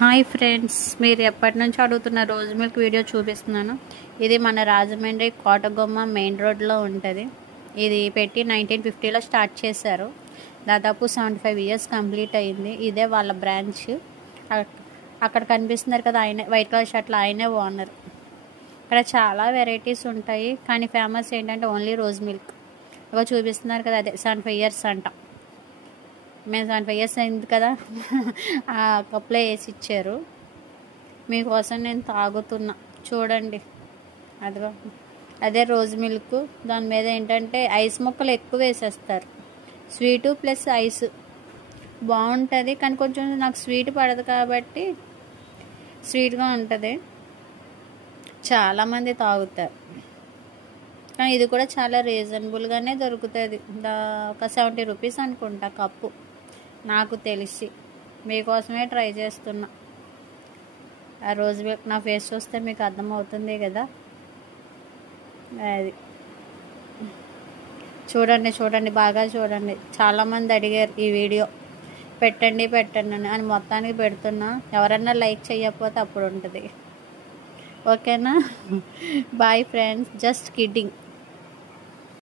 Hi friends, మీరు ఎప్పటి నుంచి అడుగుతున్న రోజు మిల్క్ వీడియో చూపిస్తున్నాను. ఇది మన రాజమండ్రి కోటగుమ్మ మెయిన్ రోడ్లో ఉంటుంది. ఇది పెట్టి 1950లో స్టార్ట్ చేశారు. దాదాపు 75 ఇయర్స్ కంప్లీట్ అయింది. ఇదే వాళ్ళ బ్రాంచ్. అక్కడ కనిపిస్తున్నారు కదా, ఆయనే వైట్ కలర్ షర్ట్లో, ఆయనే ఓనర్. ఇక్కడ చాలా వెరైటీస్ ఉంటాయి, కానీ ఫేమస్ ఏంటంటే ఓన్లీ రోజ్ మిల్క్. ఇక చూపిస్తున్నారు కదా, అదే 75 ఇయర్స్ అంట. మేము 75 ఇయర్స్ అయింది కదా, ఆ కప్లో వేసి ఇచ్చారు. మీకోసం నేను తాగుతున్నా, చూడండి. అదిగో అదే రోజ్ మిల్క్. దాని మీద ఏంటంటే ఐస్ ముక్కలు ఎక్కువ వేసేస్తారు. స్వీటు ప్లస్ ఐస్ బాగుంటుంది, కానీ కొంచెం నాకు స్వీట్ పడదు కాబట్టి స్వీట్గా ఉంటుంది. చాలామంది తాగుతారు, కానీ ఇది కూడా చాలా రీజనబుల్గానే దొరుకుతుంది. ఒక 70 రూపీస్ అనుకుంటా కప్పు, నాకు తెలిసి. మీకోసమే ట్రై చేస్తున్నా. ఆ రోజు నా ఫేస్ చూస్తే మీకు అర్థమవుతుంది కదా. అది చూడండి, బాగా చూడండి. చాలామంది అడిగారు ఈ వీడియో పెట్టండి అని. మొత్తానికి పెడుతున్నా. ఎవరన్నా లైక్ చేయకపోతే అప్పుడు ఉంటుంది. ఓకేనా? Bye friends, just kidding.